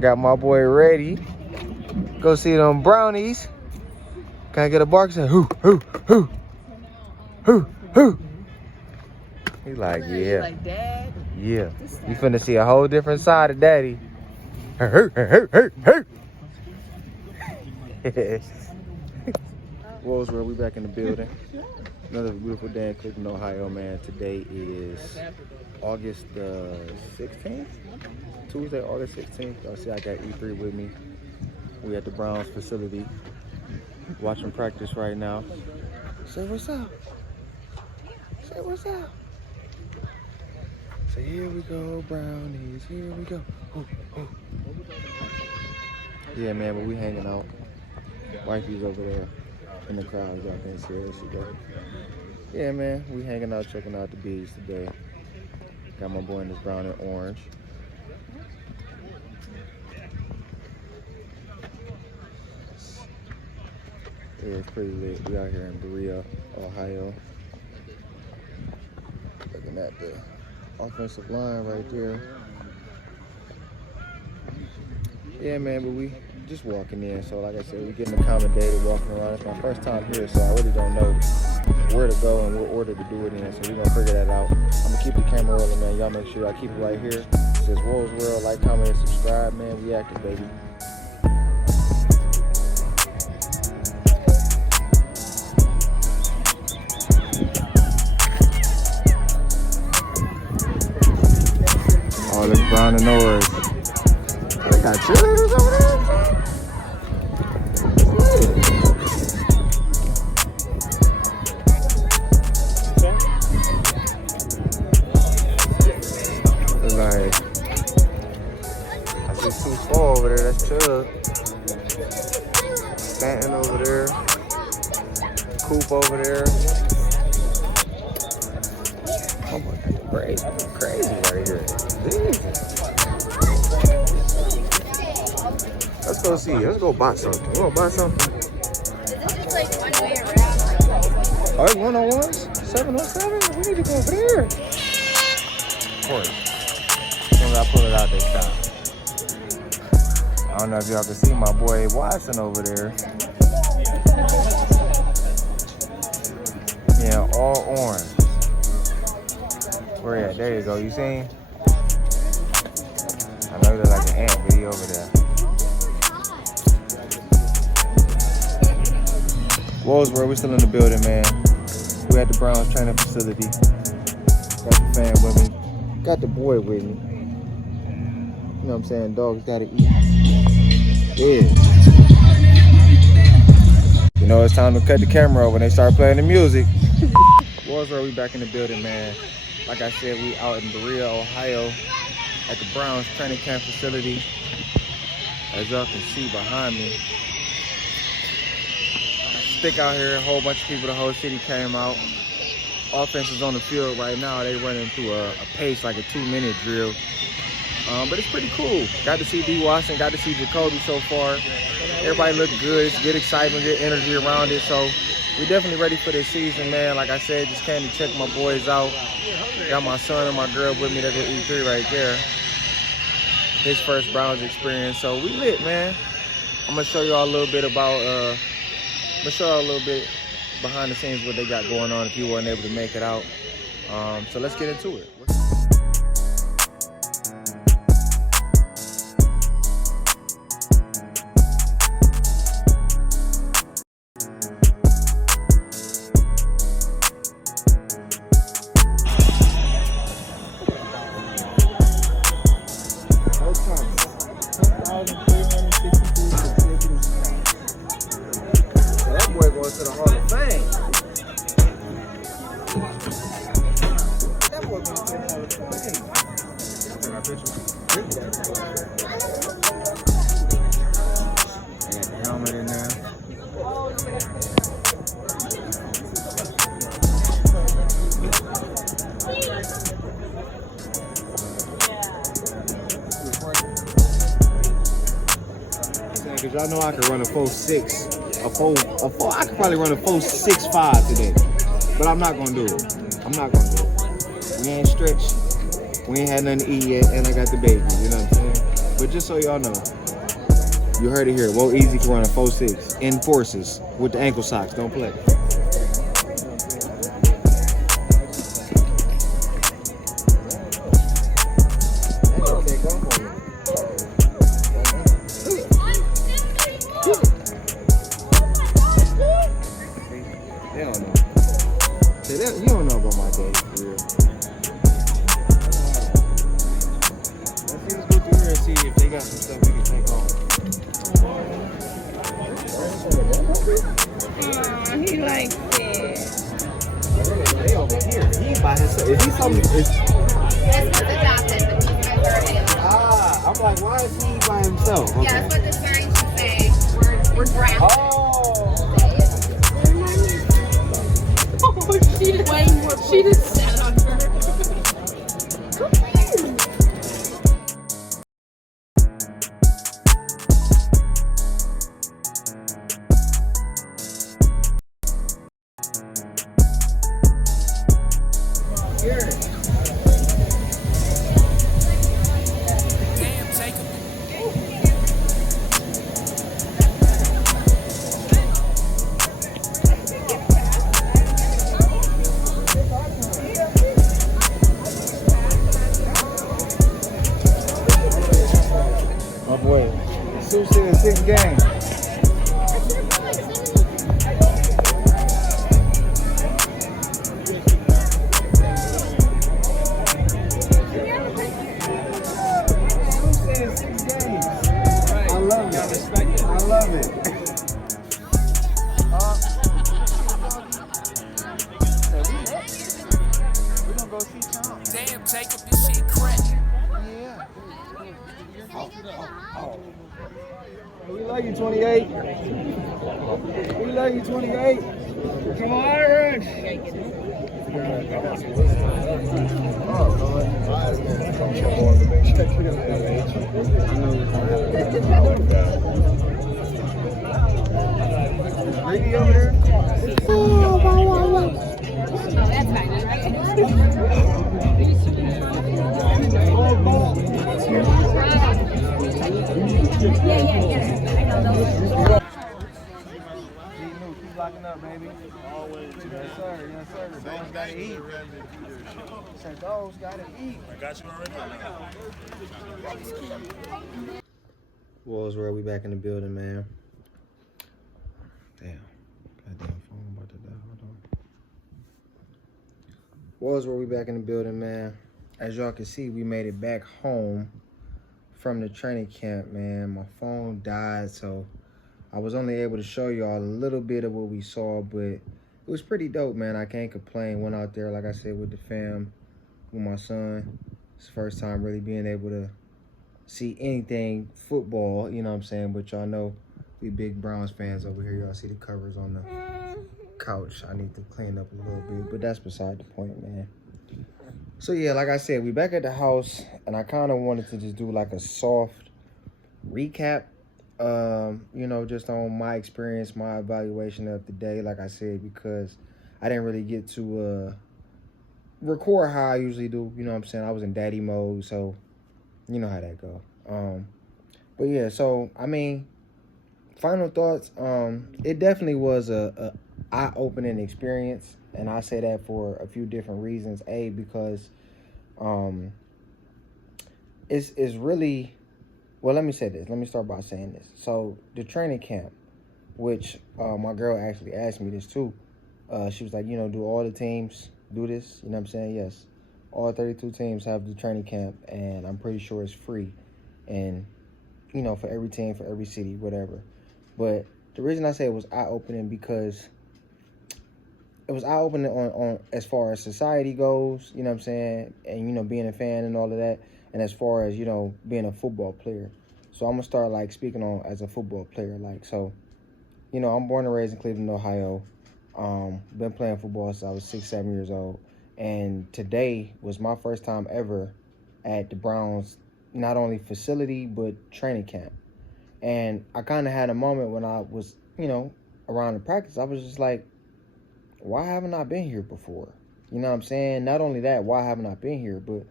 Got my boy ready. Go see them brownies. Can I get a bark? Say, hoo, hoo, hoo, hoo, hoo. He like, yeah. Like, Dad? Yeah. You finna see a whole different side of Daddy. Hoo, hoo, hoo, hoo. Woe's, we back in the building. Another beautiful day in Cleveland, Ohio, man. Today is August 16th. Tuesday, August 16th. Y'all see I got E3 with me. We at the Browns facility. Watching practice right now. Say what's up. Say what's up. Say here we go, brownies. Here we go. Ooh, ooh. Yeah, man, but we hanging out. Wifey's over there in the crowd. Y'all can't see her. There she go. Yeah, man, we hanging out, checking out the bees today. Got my boy in this brown and orange. Yeah, it's pretty lit. We out here in Berea, Ohio. Looking at the offensive line right there. Yeah, man, but we just walking in. So like I said, we getting accommodated walking around. It's my first time here, so I really don't know where to go and what order to do it in. So we're gonna figure that out. I'm gonna keep the camera rolling, man. Y'all make sure y'all keep it right here. It says Woe's World. Like, comment, and subscribe, man. We active, baby. Oh, look, brown and orange. They got cheerleaders over there. Like, I see 2-4 over there. That's Chubb. Stanton over there. Coop over there. Oh my God, crazy right here. Let's go see. Let's go buy something. You want to buy something? Is this just like one way around? Oh, it's 101s? 707? We need to go over there. Of course. As soon as I pull it out this time. I don't know if y'all can see my boy Watson over there. Yeah, all orange. Where at? There you go. You seen? I know he look like an ant, but he over there. Woe's World, we still in the building, man. We at the Browns training facility. Got the fan with me. Got the boy with me. You know what I'm saying? Dogs gotta eat. Yeah. You know it's time to cut the camera when they start playing the music. Woe's World, we back in the building, man. Like I said, we out in Berea, Ohio, at the Browns training camp facility. As y'all can see behind me. Stick out here, a whole bunch of people, the whole city came out. Offense is on the field right now. They running through a pace, like a 2-minute drill. But it's pretty cool. Got to see D. Watson, got to see Jacoby so far. Everybody looked good. It's good excitement, good energy around it. So we're definitely ready for this season, man. Like I said, just came to check my boys out. Got my son and my girl with me. That's at E3 right there. His first Browns experience. So we lit, man. I'm gonna show y'all a little bit about behind the scenes what they got going on if you weren't able to make it out. So let's get into it. To the Hall of Fame. That boy going to the Hall of Fame. Take our picture. I got the helmet in there. Because y'all know I can run a 4.6. I could probably run a 4.65 today, but I'm not gonna do it. We ain't stretched. We ain't had nothing to eat yet, and I got the baby. You know what I'm saying? But just so y'all know, you heard it here. Woe Eazy can run a 4.6 in forces with the ankle socks. Don't play. They don't know. You don't know about my day, for real. Let's go through here and see if they got some stuff we can take home. He likes it. They over here. He by himself. Is he something? This was adopted, but he's converted. I'm like, why is he by himself? Okay. Yeah, that's what the sign should say. We're drafted. Oh. She just sat on her. My boy, Sue said 6 games. I love it. I love it. We gonna go see Tom. Damn, Jacob, this shit crack. Yeah. We love you, 28. We love you, 28. Come on, Irish. Oh, Lord. Lady over there? Oh, that's fine, right? Yeah. I know those. Keep locking up, baby. Always. Yes, sir. Yes, sir. Dogs gotta eat. Said dogs gotta eat. I got you already. Woe's where we back in the building, man. Damn. Goddamn phone about to die. Hold on. Woe's where we back in the building, man. As y'all can see, we made it back home from the training camp, man. My phone died, so I was only able to show y'all a little bit of what we saw, but it was pretty dope, man. I can't complain. Went out there, like I said, with the fam, with my son. It's the first time really being able to see anything football, you know what I'm saying? But y'all know we big Browns fans over here. Y'all see the covers on the couch. I need to clean up a little bit, but that's beside the point, man. So yeah, like I said, we back at the house, and I kind of wanted to just do like a soft recap, you know, just on my experience, my evaluation of the day, like I said, because I didn't really get to record how I usually do, you know what I'm saying? I was in daddy mode, so you know how that go. But yeah, so I mean, final thoughts. It definitely was a eye-opening experience, and I say that for a few different reasons. A, because it's really, well, let me say this. Let me start by saying this. So the training camp, which my girl actually asked me this too. She was like, you know, do all the teams do this? You know what I'm saying? Yes. All 32 teams have the training camp, and I'm pretty sure it's free. And, you know, for every team, for every city, whatever. But the reason I say it was eye-opening because it was eye-opening on as far as society goes, you know what I'm saying? And, you know, being a fan and all of that. And as far as, you know, being a football player. So I'm going to start, like, speaking on as a football player. Like, so, you know, I'm born and raised in Cleveland, Ohio. Been playing football since I was 6, 7 years old. And today was my first time ever at the Browns, not only facility, but training camp. And I kind of had a moment when I was, you know, around the practice. I was just like, why haven't I been here before? You know what I'm saying? Not only that, why haven't I been here, but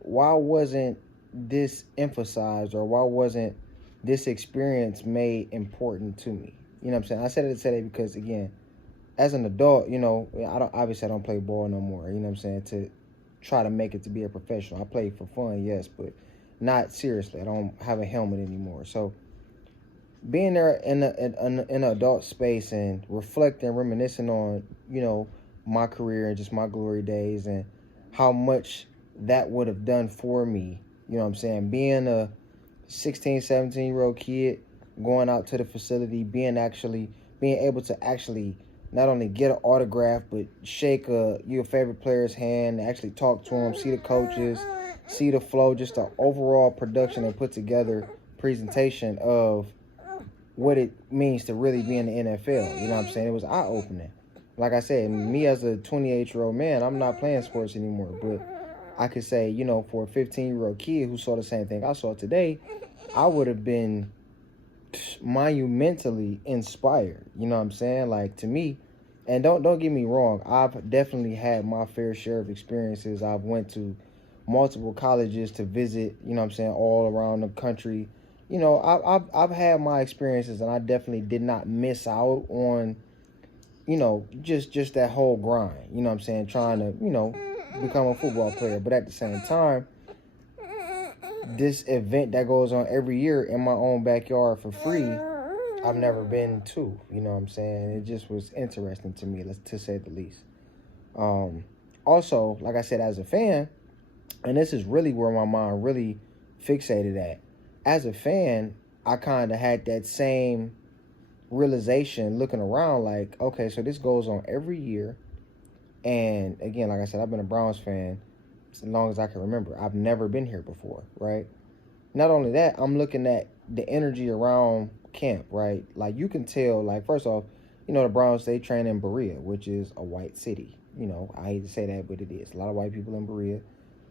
why wasn't this emphasized, or why wasn't this experience made important to me? You know what I'm saying? I said it today because, again, as an adult, I don't play ball no more. You know what I'm saying? To try to make it to be a professional. I play for fun, yes, but not seriously. I don't have a helmet anymore. So being there in an adult space and reflecting, reminiscing on, my career and just my glory days and how much that would have done for me. You know what I'm saying? Being a 16, 17-year-old kid, going out to the facility, being able to actually not only get an autograph, but shake your favorite player's hand, actually talk to them, see the coaches, see the flow, just the overall production and put together presentation of what it means to really be in the NFL. You know what I'm saying? It was eye-opening. Like I said, me as a 28-year-old man, I'm not playing sports anymore, but I could say, for a 15-year-old kid who saw the same thing I saw today, I would have been monumentally inspired. You know what I'm saying? Like, to me, and don't get me wrong, I've definitely had my fair share of experiences. I've went to multiple colleges to visit, you know what I'm saying, all around the country. I've had my experiences, and I definitely did not miss out on, just that whole grind. You know what I'm saying? Trying to, become a football player. But at the same time, this event that goes on every year in my own backyard for free, I've never been to. You know what I'm saying? It just was interesting to me, to say the least. Also, like I said, as a fan, and this is really where my mind really fixated at. As a fan, I kind of had that same realization looking around, like, okay, so this goes on every year. And again, like I said, I've been a Browns fan as long as I can remember. I've never been here before, right? Not only that, I'm looking at the energy around camp, right? Like, you can tell, like, first off, the Browns, they train in Berea, which is a white city. I hate to say that, but it is. A lot of white people in Berea.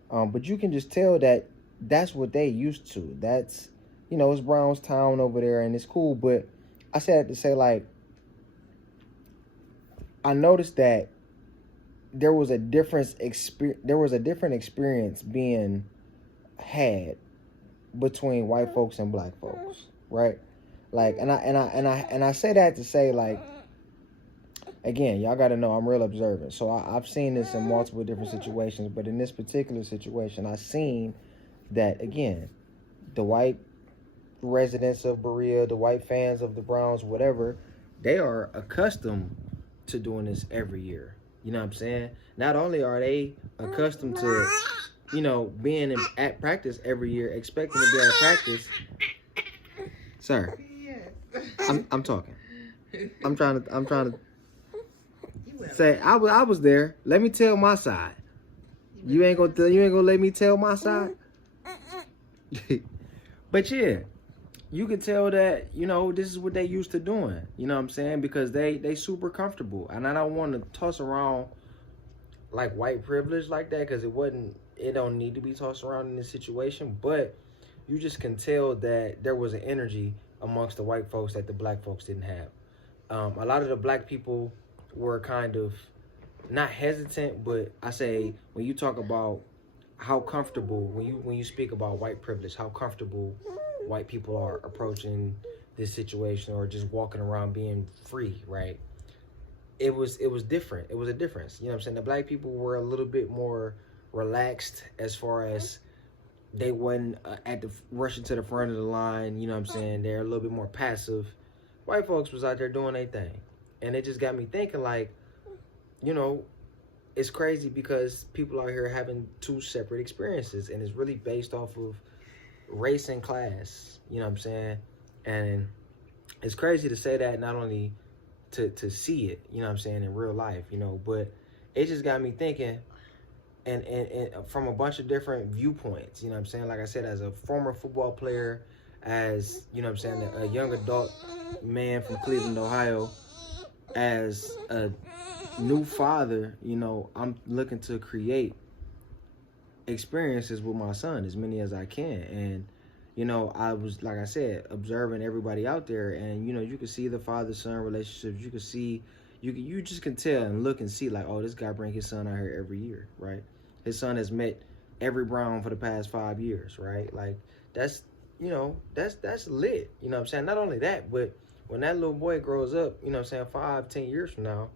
But you can just tell that that's what they used to. That's, it's Browns town over there, and it's cool. But I said to say, like, I noticed that there was a different experience being had between white folks and black folks, right? Like, and I say that to say, like, again, y'all got to know I'm real observant. So I've seen this in multiple different situations, but in this particular situation, I seen that, again, the white residents of Berea, the white fans of the Browns, whatever, they are accustomed to doing this every year. You know what I'm saying? Not only are they accustomed to, being at practice every year, expecting to be at practice. Sir, I'm talking. I'm trying to say I was there. Let me tell my side. You ain't gonna let me tell my side. But yeah, you can tell that, this is what they used to doing. You know what I'm saying? Because they super comfortable. And I don't want to toss around like white privilege like that, because it don't need to be tossed around in this situation. But you just can tell that there was an energy amongst the white folks that the black folks didn't have. A lot of the black people were kind of not hesitant, but I say, when you talk about how comfortable, when you speak about white privilege, how comfortable white people are approaching this situation, or just walking around being free, right? It was different. It was a difference. You know what I'm saying? The black people were a little bit more relaxed, as far as they wasn't rushing to the front of the line. You know what I'm saying? They're a little bit more passive. White folks was out there doing their thing. And it just got me thinking, like, it's crazy because people out here having two separate experiences, and it's really based off of race and class. You know what I'm saying? And it's crazy to say that, not only to see it, you know what I'm saying, in real life, but it just got me thinking, and from a bunch of different viewpoints, you know what I'm saying? Like I said, as a former football player, as, you know what I'm saying, a young adult man from Cleveland, Ohio, as a new father, I'm looking to create experiences with my son, as many as I can. And I was, like I said, observing everybody out there, and you can see the father-son relationships. You can see, you just can tell and look and see, like, oh, this guy bring his son out here every year, right? His son has met every Brown for the past 5 years, right? Like, that's, that's lit. You know what I'm saying? Not only that, but when that little boy grows up, 5-10 years from now,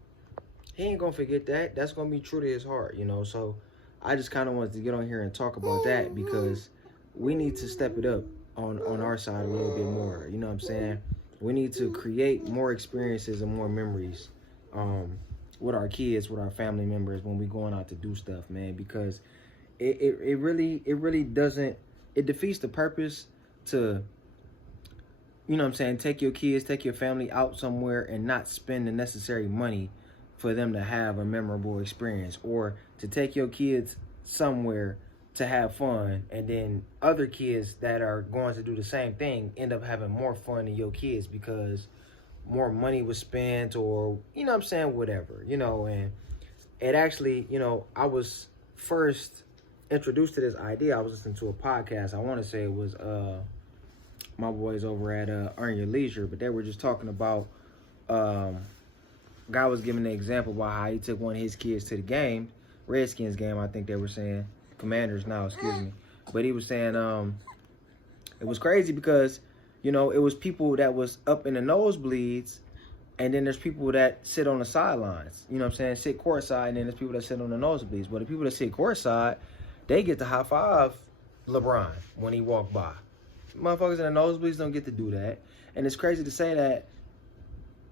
he ain't gonna forget that. That's gonna be true to his heart, So I just kind of wanted to get on here and talk about that because we need to step it up on our side a little bit more. You know what I'm saying? We need to create more experiences and more memories with our kids, with our family members when we going out to do stuff, man, because it really doesn't, it defeats the purpose to, take your kids, take your family out somewhere and not spend the necessary money for them to have a memorable experience, or to take your kids somewhere to have fun, and then other kids that are going to do the same thing end up having more fun than your kids because more money was spent, or whatever, and it actually, I was first introduced to this idea. I was listening to a podcast. I want to say it was my boys over at Earn Your Leisure, but they were just talking about guy was giving an example about how he took one of his kids to the game, Redskins game, I think they were saying, Commanders now, excuse me. But he was saying it was crazy because, it was people that was up in the nosebleeds, and then there's people that sit on the sidelines, sit courtside, and then there's people that sit on the nosebleeds. But the people that sit courtside, they get to high five LeBron when he walked by. Motherfuckers in the nosebleeds don't get to do that. And it's crazy to say that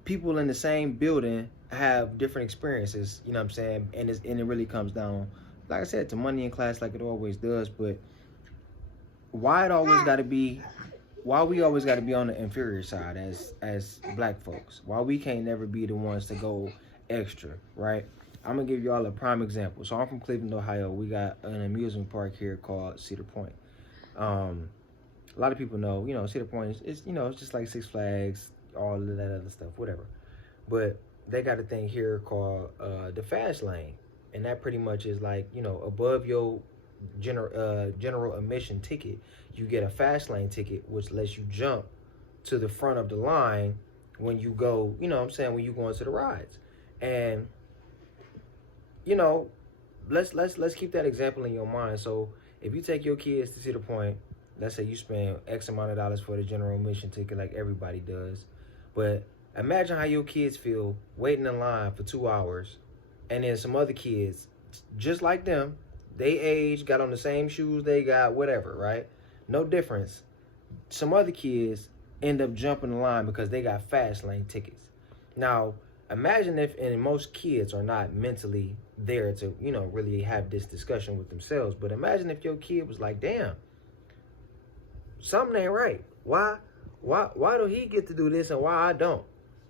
people in the same building have different experiences, and it really comes down, like I said, to money in class, like it always does. But why we always got to be on the inferior side as black folks? Why we can't never be the ones to go extra, right? I'm gonna give y'all a prime example. So I'm from Cleveland, Ohio. We got an amusement park here called Cedar Point. A lot of people know, Cedar Point is it's just like Six Flags, all of that other stuff, whatever. But they got a thing here called the Fast Lane, and that pretty much is like, above your general admission ticket, you get a Fast Lane ticket, which lets you jump to the front of the line when you go, when you go into the rides. And let's keep that example in your mind. So if you take your kids to Cedar Point, let's say you spend X amount of dollars for the general admission ticket like everybody does, but imagine how your kids feel waiting in line for 2 hours, and then some other kids just like them, they age, got on the same shoes they got, whatever, right? No difference. Some other kids end up jumping the line because they got Fast Lane tickets. Now, imagine if, and most kids are not mentally there to, really have this discussion with themselves, but imagine if your kid was like, damn, something ain't right. Why do he get to do this and why I don't?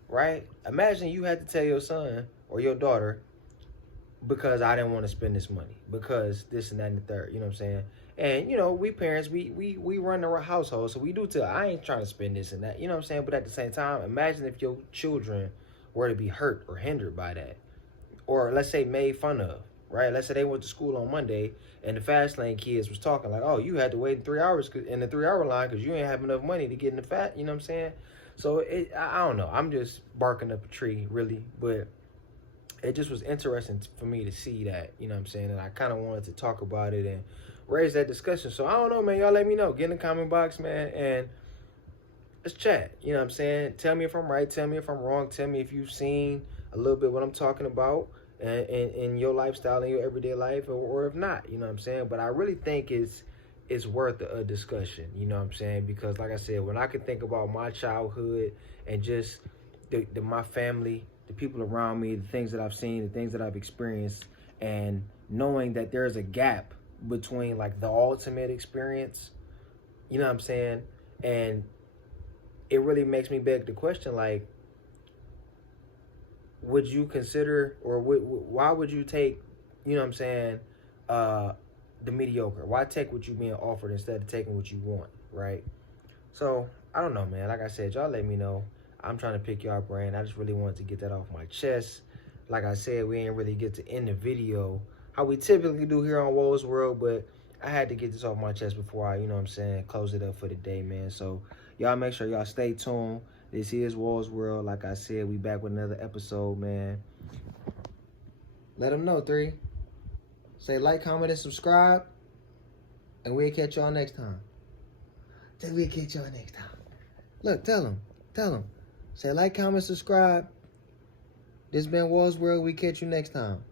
Right? Imagine you had to tell your son or your daughter, because I didn't want to spend this money, because this and that and the third, you know what I'm saying? And, we parents, we run the household, so we do tell, I ain't trying to spend this and that, you know what I'm saying? But at the same time, imagine if your children were to be hurt or hindered by that, or let's say made fun of, right? Let's say they went to school on Monday and the Fast Lane kids was talking like, oh, you had to wait 3 hours in the 3 hour line because you ain't have enough money to get in the fat, you know what I'm saying? So I don't know. I'm just barking up a tree, really. But it just was interesting for me to see that, you know what I'm saying? And I kind of wanted to talk about it and raise that discussion. So I don't know, man. Y'all let me know. Get in the comment box, man. And let's chat. You know what I'm saying? Tell me if I'm right. Tell me if I'm wrong. Tell me if you've seen a little bit what I'm talking about in your lifestyle, in your everyday life, or if not, you know what I'm saying? But I really think it's worth a discussion, you know what I'm saying? Because like I said, when I can think about my childhood and just my family, the people around me, the things that I've seen, the things that I've experienced, and knowing that there's a gap between like the ultimate experience, you know what I'm saying? And it really makes me beg the question, like, would you consider, or why would you take, you know what I'm saying, the mediocre? Why take what you're being offered instead of taking what you want, right? So, I don't know, man. Like I said, y'all let me know. I'm trying to pick y'all brain. I just really wanted to get that off my chest. Like I said, we ain't really get to end the video how we typically do here on Woe's World, but I had to get this off my chest before I, you know what I'm saying, close it up for the day, man. So, y'all make sure y'all stay tuned. This is Woe's World. Like I said, we back with another episode, man. Let them know, 3. Say like, comment, and subscribe. And we'll catch y'all next time. We'll catch y'all next time. Look, tell them. Say like, comment, subscribe. This been Woe's World. We catch you next time.